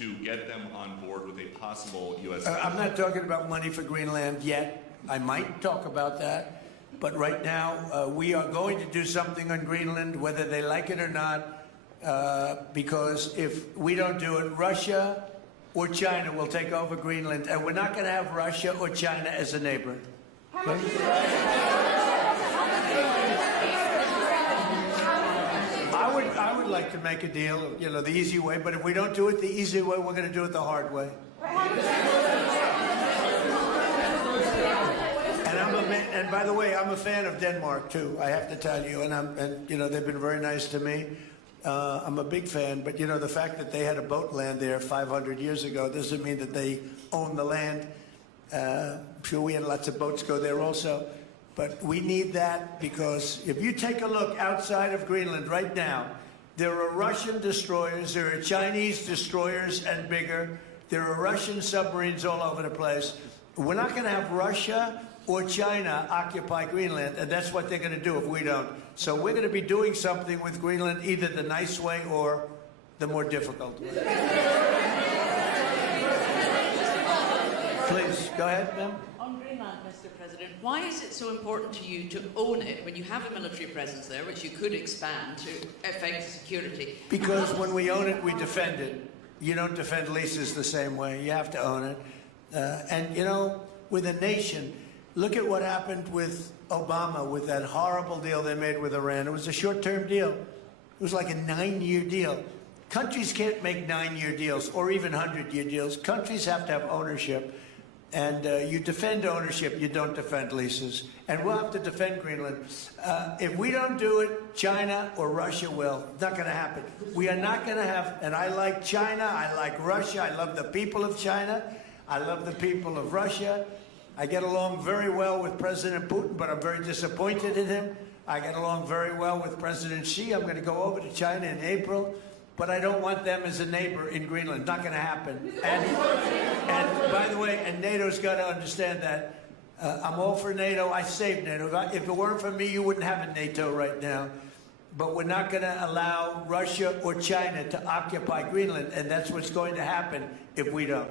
to get them on board with a possible U.S. I'm not talking about money for Greenland yet. I might talk about that. But right now, we are going to do something on Greenland, whether they like it or not, because if we don't do it, Russia or China will take over Greenland, and we're not going to have Russia or China as a neighbor. Okay? I would like to make a deal, you know, the easy way, but if we don't do it the easy way, we're going to do it the hard way. And by the way, I'm a fan of Denmark too. I have to tell you, and you know, they've been very nice to me. I'm a big fan, but you know, the fact that they had a boat land there 500 years ago doesn't mean that they own the land. I'm sure we had lots of boats go there also, but we need that because if you take a look outside of Greenland right now, there are Russian destroyers, there are Chinese destroyers and bigger, there are Russian submarines all over the place. We're not going to have Russia or China occupy Greenland, and that's what they're going to do if we don't. So we're going to be doing something with Greenland, either the nice way or the more difficult way. Please, go ahead, ma'am. On Greenland, Mr. President, why is it so important to you to own it when you have a military presence there, which you could expand to affect security? Because when we own it, we defend it. You don't defend leases the same way. You have to own it. And, you know, with a nation, look at what happened with Obama, with that horrible deal they made with Iran. It was a short-term deal. It was like a 9-year deal. Countries can't make 9-year deals or even 100-year deals. Countries have to have ownership. And you defend ownership, you don't defend leases. And we'll have to defend Greenland. If we don't do it, China or Russia will. It's not going to happen. We are not going to have, and I like China, I like Russia, I love the people of China, I love the people of Russia. I get along very well with President Putin, but I'm very disappointed in him. I get along very well with President Xi. I'm going to go over to China in April, but I don't want them as a neighbor in Greenland. Not going to happen. And by the way, and NATO's got to understand that. I'm all for NATO. I saved NATO. If it weren't for me, you wouldn't have a NATO right now. But we're not going to allow Russia or China to occupy Greenland, and that's what's going to happen if we don't.